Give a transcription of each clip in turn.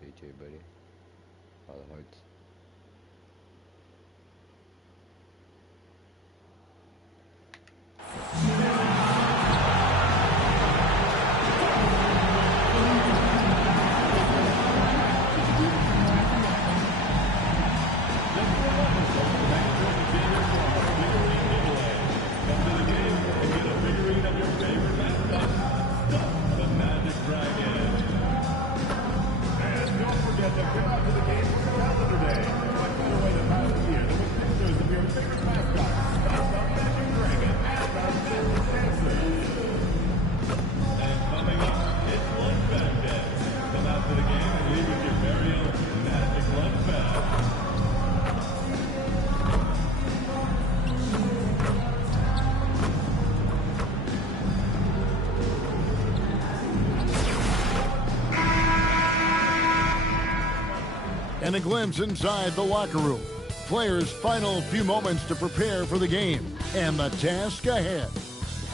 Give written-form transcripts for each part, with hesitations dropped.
JJ, buddy. All the hearts. And a glimpse inside the locker room. Players' final few moments to prepare for the game and the task ahead.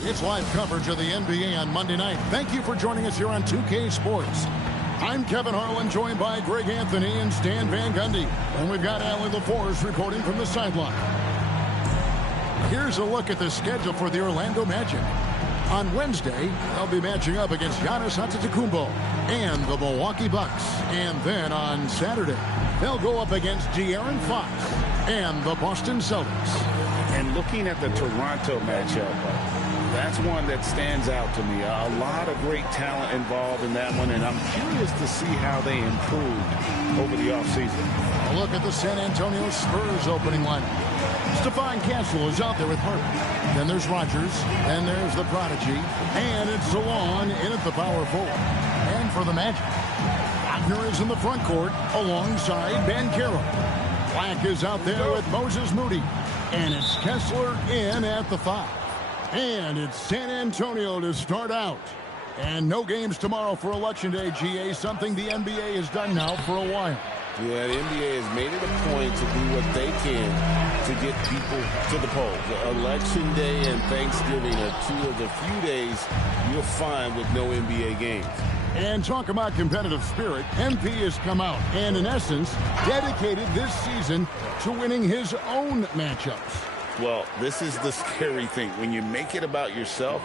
It's live coverage of the NBA on Monday night. Thank you for joining us here on 2K Sports. I'm Kevin Harlan, joined by Greg Anthony and Stan Van Gundy. And we've got Allie LaForce reporting from the sideline. Here's a look at the schedule for the Orlando Magic. On Wednesday, they'll be matching up against Giannis Antetokounmpo and the Milwaukee Bucks. And then on Saturday, they'll go up against De'Aaron Fox and the Boston Celtics. And looking at the Toronto matchup, that's one that stands out to me. A lot of great talent involved in that one, and I'm curious to see how they improved over the offseason. A look at the San Antonio Spurs opening lineup. Stephon Castle is out there with Hart. Then there's Rogers. Then there's the Prodigy. And it's Salon in at the power forward. And for the Magic, Wagner is in the front court alongside Banchero. Black is out there with Moses Moody. And it's Kessler in at the 5. And it's San Antonio to start out. And no games tomorrow for Election Day, GA, something the NBA has done now for a while. Yeah, the NBA has made it a point to do what they can to get people to the polls. Election Day and Thanksgiving are two of the few days you'll find with no NBA games. And talk about competitive spirit. MP has come out and, in essence, dedicated this season to winning his own matchups. Well, this is the scary thing. When you make it about yourself,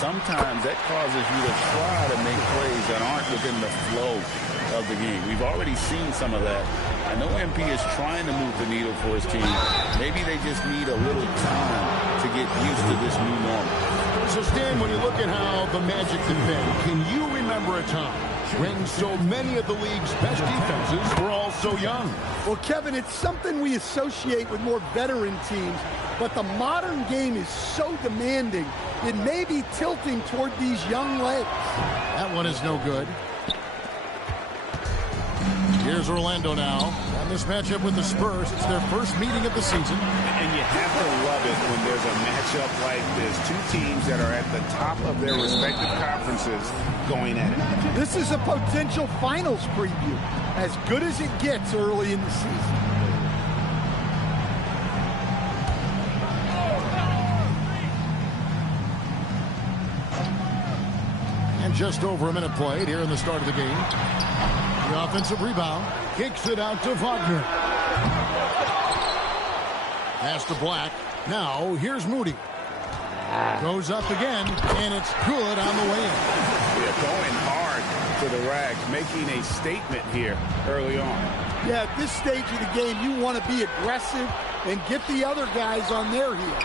sometimes that causes you to try to make plays that aren't within the flow of the game. We've already seen some of that. I know MP is trying to move the needle for his team. Maybe they just need a little time to get used to this new normal. So, Stan, when you look at how the Magic defend, can you remember a time when so many of the league's best defenses were all so young? Well, Kevin, it's something we associate with more veteran teams, but the modern game is so demanding, it may be tilting toward these young legs. That one is no good. Here's Orlando now. On this matchup with the Spurs, it's their first meeting of the season. And you have to love it when there's a matchup like this. Two teams that are at the top of their respective conferences going at it. This is a potential finals preview, as good as it gets early in the season. And just over a minute played here in the start of the game. The offensive rebound, kicks it out to Wagner. Pass to Black. Now here's Moody. Goes up again, and it's good on the way in. Yeah, going hard to the rack, making a statement here early on. Yeah, at this stage of the game, you want to be aggressive and get the other guys on their heels.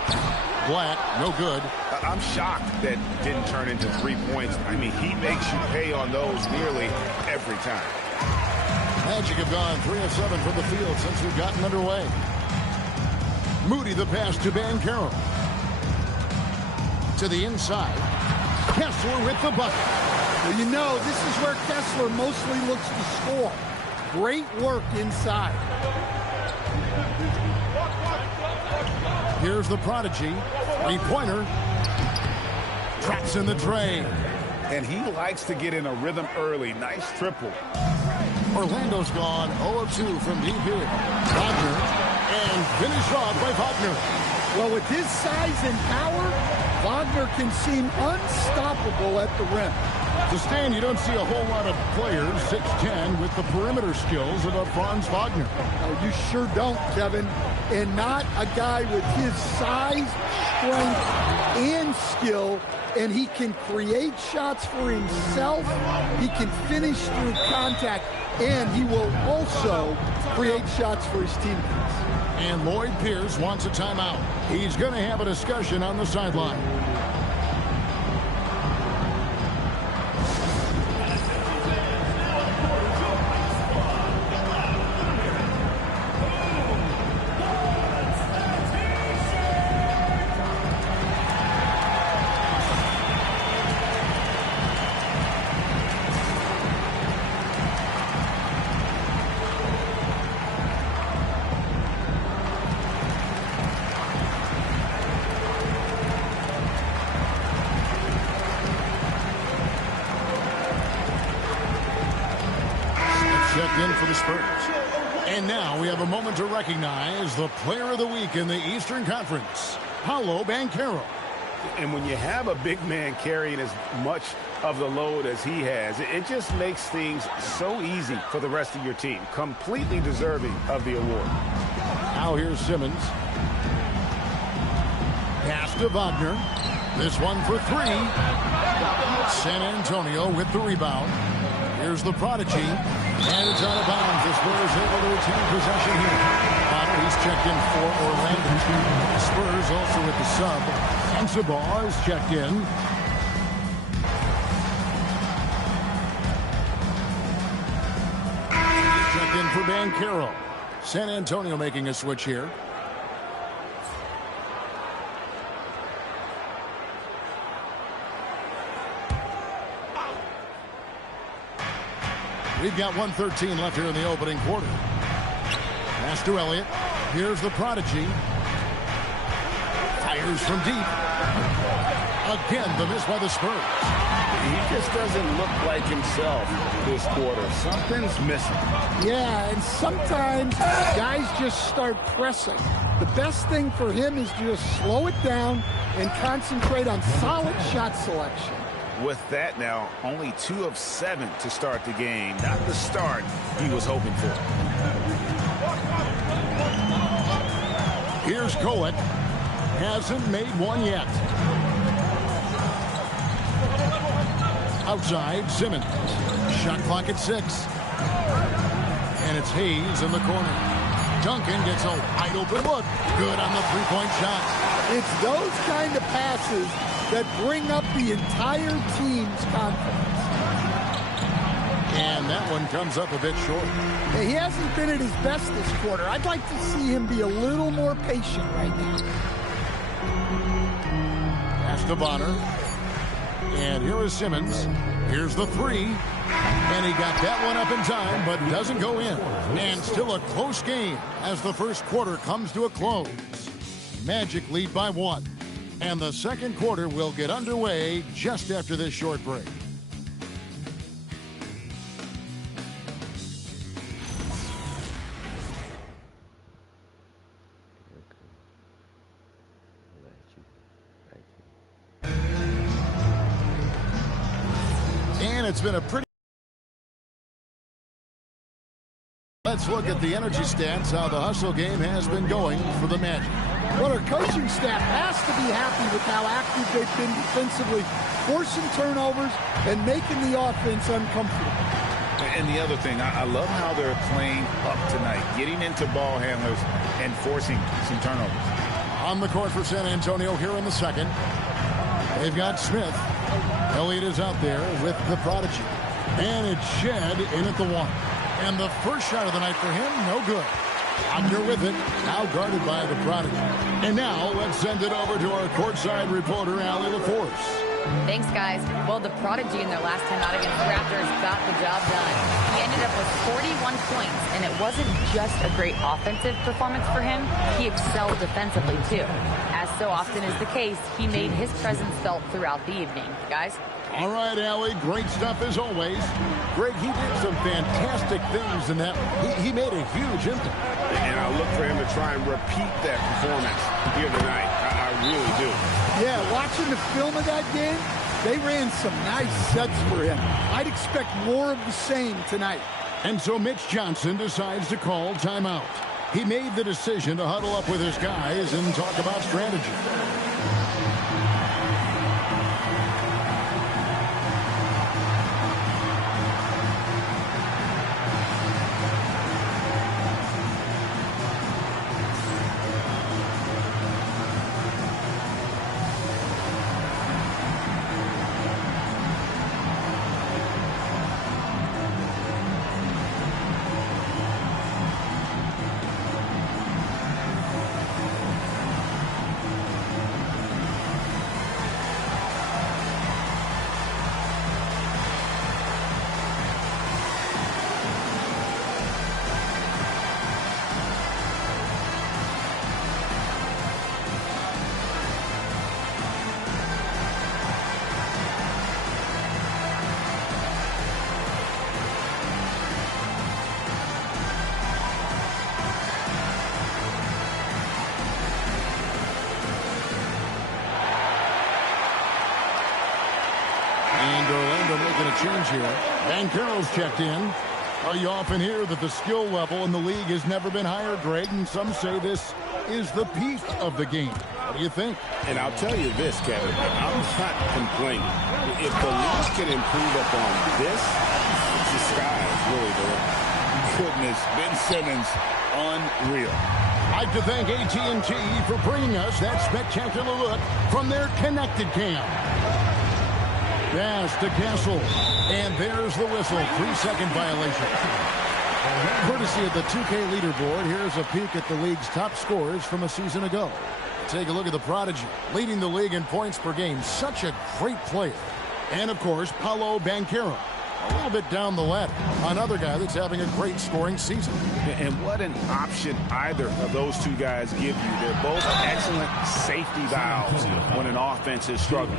Black, no good. I'm shocked that didn't turn into 3 points. I mean, he makes you pay on those nearly every time. Magic have gone 3 of 7 from the field since we've gotten underway. Moody the pass to Banchero. To the inside. Kessler with the bucket. Well, you know, this is where Kessler mostly looks to score. Great work inside. Here's the Prodigy. Three-pointer. Traps in the tray. And he likes to get in a rhythm early. Nice triple. Orlando's gone 0 of 2 from deep here. Wagner. And finished off by Wagner. Well, with his size and power, Wagner can seem unstoppable at the rim. To stand, you don't see a whole lot of players 6'10" with the perimeter skills of a Franz Wagner. No, you sure don't, Kevin. And not a guy with his size, strength, and skill. And he can create shots for himself. He can finish through contact. And he will also create shots for his teammates. And Lloyd Pierce wants a timeout. He's going to have a discussion on the sideline. Checked in for the Spurs. And now we have a moment to recognize the Player of the Week in the Eastern Conference, Paolo Banchero. And when you have a big man carrying as much of the load as he has, it just makes things so easy for the rest of your team. Completely deserving of the award. Now here's Simmons. Pass to Wagner. This one for three. San Antonio with the rebound. Here's the prodigy. And it's out of bounds. The Spurs able to retain possession here. Potter, he's checked in for Orlando. Spurs also with the sub. Sensabaugh is checked in. Checked in for Banchero. San Antonio making a switch here. We've got 1:13 left here in the opening quarter. Pass to Elliott. Here's the prodigy. Fires from deep. Again, the miss by the Spurs. He just doesn't look like himself this quarter. Something's missing. Yeah, and sometimes guys just start pressing. The best thing for him is to just slow it down and concentrate on solid shot selection. With that now, only 2 of 7 to start the game. Not the start he was hoping for. Here's Kolek. Hasn't made one yet. Outside, Simmons. Shot clock at 6. And it's Hayes in the corner. Duncan gets a wide open look. Good on the three-point shot. It's those kind of passes that bring up the entire team's confidence. And that one comes up a bit short. He hasn't been at his best this quarter. I'd like to see him be a little more patient right now. Pass to Bonner. And here is Simmons. Here's the three. And he got that one up in time, but doesn't go in. And still a close game as the first quarter comes to a close. Magic lead by 1. And the second quarter will get underway just after this short break. And it's been a pretty... Let's look at the energy stats, how the hustle game has been going for the Magic. Well, our coaching staff has to be happy with how active they've been defensively, forcing turnovers and making the offense uncomfortable. And the other thing, I love how they're playing up tonight, getting into ball handlers and forcing some turnovers. On the court for San Antonio here in the second. They've got Smith. Elliott is out there with the prodigy. And it's Shed in at the 1. And the first shot of the night for him, no good. Wagner with it, now guarded by the prodigy. And now let's send it over to our courtside reporter, Allie LaForce. Thanks, guys. Well, the prodigy in their last time out against the Raptors got the job done. He ended up with 41 points, and it wasn't just a great offensive performance for him. He excelled defensively, too. As so often is the case, he made his presence felt throughout the evening. Guys? All right, Allie, great stuff as always. Greg, he did some fantastic things in that. He made a huge impact. And I look for him to try and repeat that performance here tonight. I really do. Yeah, watching the film of that game, they ran some nice sets for him. I'd expect more of the same tonight. And so Mitch Johnson decides to call timeout. He made the decision to huddle up with his guys and talk about strategy. And Orlando making a change here. Banchero's checked in. You often hear that the skill level in the league has never been higher, Greg, and some say this is the peak of the game. What do you think? And I'll tell you this, Kevin, I'm not complaining. If the league can improve upon this, it's the skies, really, the goodness. Ben Simmons, unreal. I'd like to thank AT&T for bringing us that spectacular look from their connected cam. Pass to Castle. And there's the whistle. 3-second violation. Courtesy of the 2K leaderboard, here's a peek at the league's top scores from a season ago. Take a look at the prodigy, leading the league in points per game. Such a great player. And, of course, Paolo Banchero. A little bit down the ladder. Another guy that's having a great scoring season. And what an option either of those two guys give you. They're both excellent safety valves when an offense is struggling.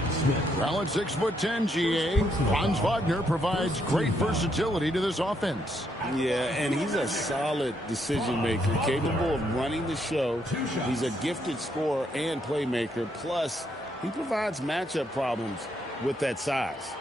Well, at 6'10", GA, Franz Wagner provides great versatility to this offense. Yeah, and he's a solid decision maker, capable of running the show. He's a gifted scorer and playmaker. Plus, he provides matchup problems with that size.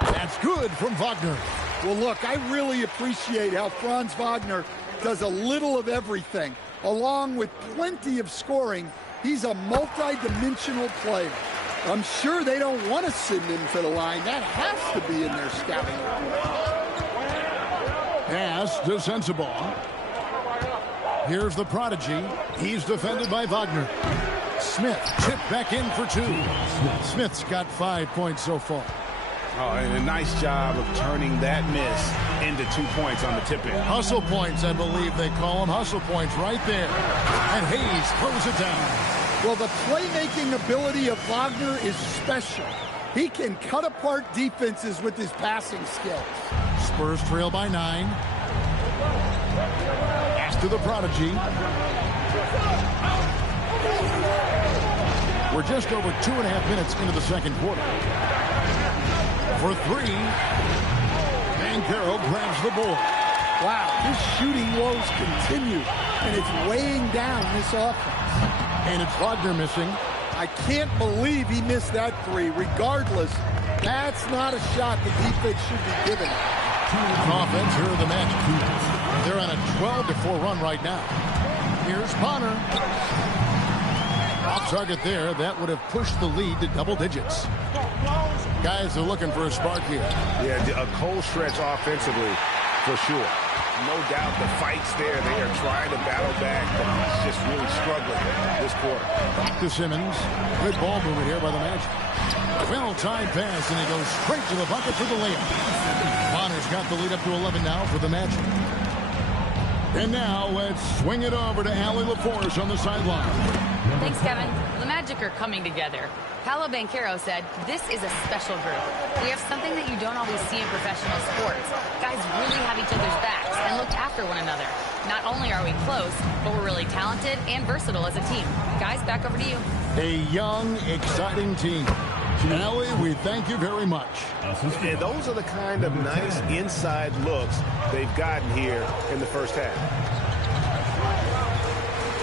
That's good from Wagner. Well, look, I really appreciate how Franz Wagner does a little of everything. Along with plenty of scoring, he's a multi-dimensional player. I'm sure they don't want to send him to the line. That has to be in their scouting report. Pass to Sensabaugh. Here's the prodigy. He's defended by Wagner. Smith chipped back in for two. Smith's got 5 points so far. Oh, and a nice job of turning that miss into 2 points on the tip-in. Hustle points, I believe they call them. Hustle points right there. And Hayes throws it down. Well, the playmaking ability of Wagner is special. He can cut apart defenses with his passing skills. Spurs trail by 9. Pass to the prodigy. We're just over 2.5 minutes into the second quarter. For three, Banchero grabs the ball. Wow, his shooting woes continue, and it's weighing down this offense. And it's Wagner missing. I can't believe he missed that three. Regardless, that's not a shot the defense should be giving. Offense, here are the Magic. They're on a 12-4 run right now. Here's Bonner. Off target there. That would have pushed the lead to double digits. Guys are looking for a spark here. Yeah, a cold stretch offensively, for sure. No doubt the fight's there. They are trying to battle back, but he's just really struggling this quarter. Back to Simmons. Good ball movement here by the Magic. Well-timed pass, and he goes straight to the bucket for the layup. Bonner's got the lead up to 11 now for the Magic. And now let's swing it over to Allie LaForce on the sideline. Thanks, Kevin. The Magic are coming together. Paolo Banchero said, this is a special group. We have something that you don't always see in professional sports. Guys really have each other's backs and look after one another. Not only are we close, but we're really talented and versatile as a team. Guys, back over to you. A young, exciting team. Allie, we thank you very much. And those are the kind of nice inside looks they've gotten here in the first half.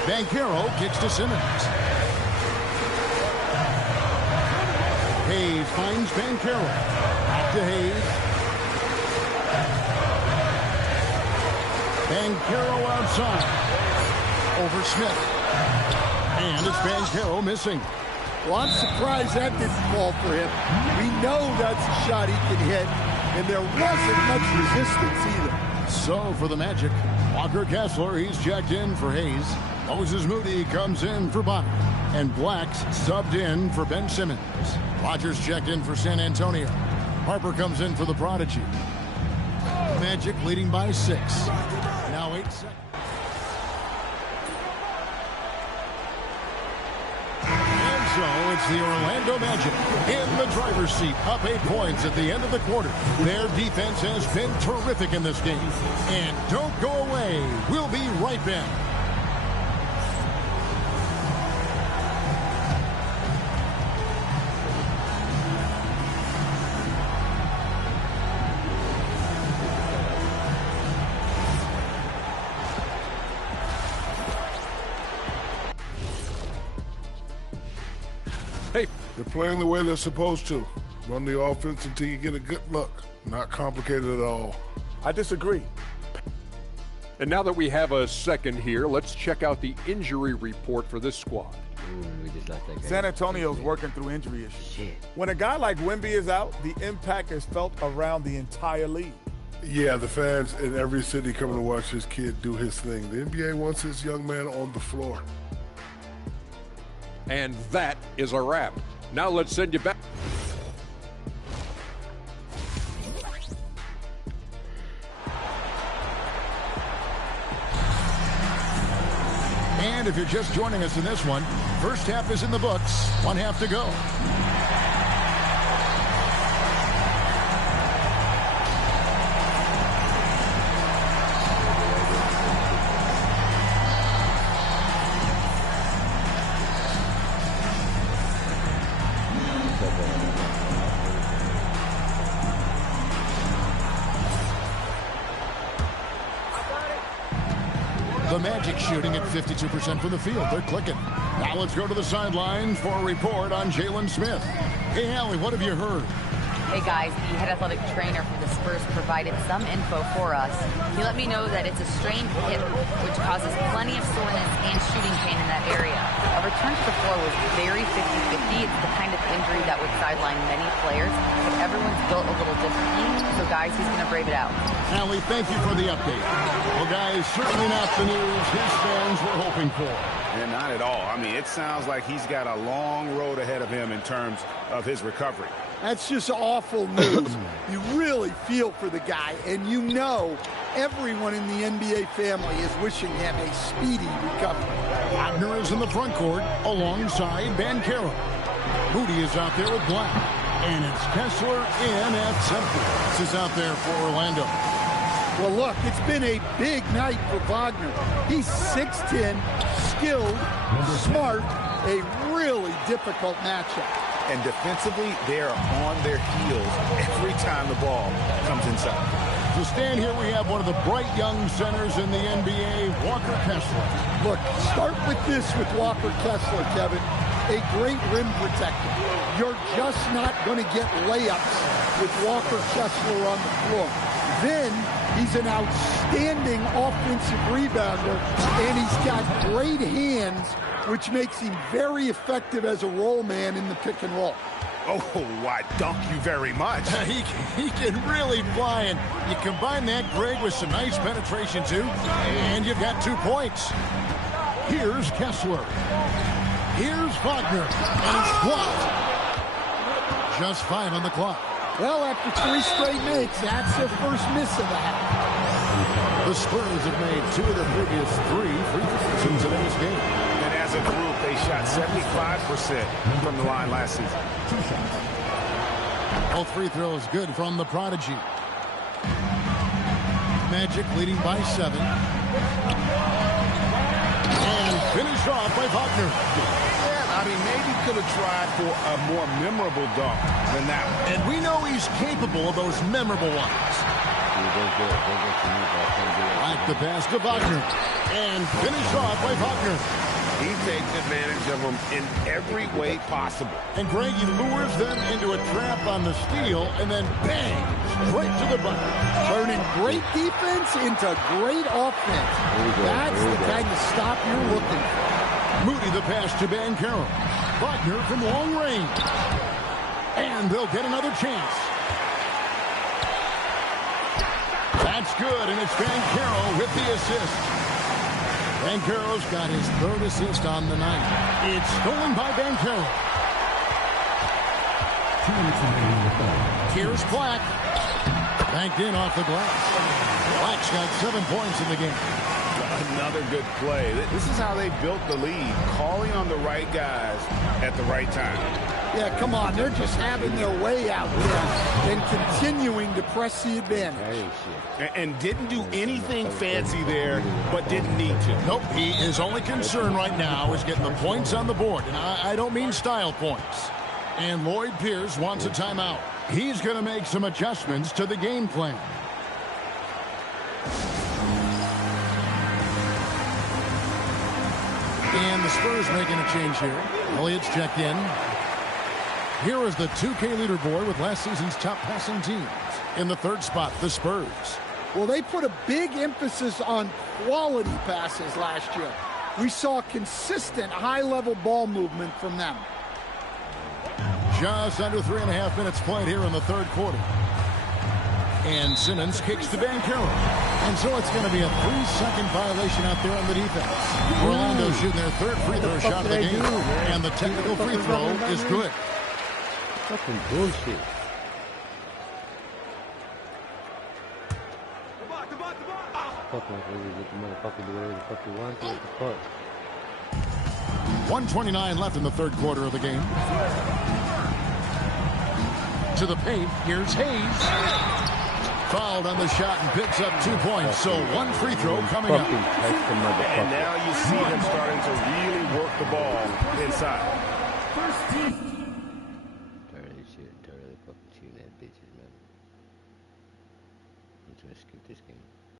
Banchero kicks to Simmons. Hayes finds Banchero. Back to Hayes. Banchero outside. Over Smith. And it's Banchero missing. Well, I'm surprised that didn't fall for him. We know that's a shot he can hit, and there wasn't much resistance either. So for the Magic, Walker Kessler, he's checked in for Hayes. Moses Moody comes in for Bonner. And Black's subbed in for Ben Simmons. Rogers checked in for San Antonio. Harper comes in for the Prodigy. Magic leading by 6. Now 8 seconds. So it's the Orlando Magic in the driver's seat, up 8 points at the end of the quarter. Their defense has been terrific in this game. And don't go away. We'll be right back. They're playing the way they're supposed to. Run the offense until you get a good look. Not complicated at all. I disagree. And now that we have a second here, let's check out the injury report for this squad. We just lost that guy. San Antonio's working through injury issues. Shit. When a guy like Wemby is out, the impact is felt around the entire league. Yeah, the fans in every city coming to watch this kid do his thing. The NBA wants this young man on the floor. And that is a wrap. Now let's send you back. And if you're just joining us in this one, first half is in the books. 1 half to go. The Magic shooting at 52% from the field. They're clicking. Now let's go to the sidelines for a report on Jalen Smith. Hey, Allie, what have you heard? Hey guys, the head athletic trainer for the Spurs provided some info for us. He let me know that it's a strained hip, which causes plenty of soreness and shooting pain in that area. A return to the floor was very 50-50. It's the kind of injury that would sideline many players, but everyone's built a little differently. So guys, he's going to brave it out. Allie, thank you for the update. Well, guys, certainly not the news his fans were hoping for. And not at all. I mean, it sounds like he's got a long road ahead of him in terms of his recovery. That's just awful news. You really feel for the guy, and you know everyone in the NBA family is wishing him a speedy recovery. Wagner is in the front court alongside Banchero. Moody is out there with Black. And it's Kessler in at center. This is out there for Orlando. Well, look, it's been a big night for Wagner. He's 6'10", skilled, smart, a really difficult matchup. And defensively, they are on their heels every time the ball comes inside. To stand here, we have one of the bright young centers in the NBA, Walker Kessler. Look, start with this with Walker Kessler, Kevin. A great rim protector. You're just not going to get layups with Walker Kessler on the floor. Then he's an outstanding offensive rebounder, and he's got great hands, which makes him very effective as a roll man in the pick and roll. Oh, I dunk you very much. He can really fly, and you combine that, Greg, with some nice penetration, too, and you've got 2 points. Here's Kessler. Here's Wagner, and it's blocked. Just 5 on the clock. Well, after 3 straight makes, that's their first miss of the half. The Spurs have made 2 of the previous 3 free throws in today's game. And as a group, they shot 75% from the line last season. All free throws good from the Prodigy. Magic leading by 7. And finished off by Wagner. Yeah, I mean, maybe could have tried for a more memorable dunk than that one. And we know he's capable of those memorable ones. Like the pass to Wagner. And finished off by Wagner. He takes advantage of them in every way possible. And Greg, he lures them into a trap on the steal, and then bang, straight to the bucket. Turning great defense into great offense. That's the kind of stop you're looking for. Moody the pass to Banchero. Wagner from long range. And they'll get another chance. That's good, and it's Banchero with the assist. Banchero's got his third assist on the night. It's stolen by Banchero. Here's Black. Banked in off the glass. Black's got 7 points in the game. Another good play. This is how they built the lead, calling on the right guys at the right time. Yeah, come on. They're just having their way out there and continuing to press the advantage. And didn't do anything fancy there, but didn't need to. Nope, his only concern right now is getting the points on the board. And I don't mean style points. And Lloyd Pierce wants a timeout. He's going to make some adjustments to the game plan. And the Spurs making a change here. Elliott's checked in. Here is the 2K leaderboard with last season's top passing teams. In the third spot, the Spurs. Well, they put a big emphasis on quality passes last year. We saw consistent high-level ball movement from them. Just under 3.5 minutes played here in the third quarter. And Simmons kicks to Banchero. And so it's going to be a 3-second violation out there on the defense. Orlando shooting their third free throw shot of the game. And the technical free throw is good. Fucking bullshit. Fucking get the motherfucker do whatever the fuck you want to. What the fuck? 1:29 left in the third quarter of the game. To the paint. Here's Hayes. Fouled on the shot and picks up 2 points. So one free throw coming up. And now you see them starting to really work the ball inside.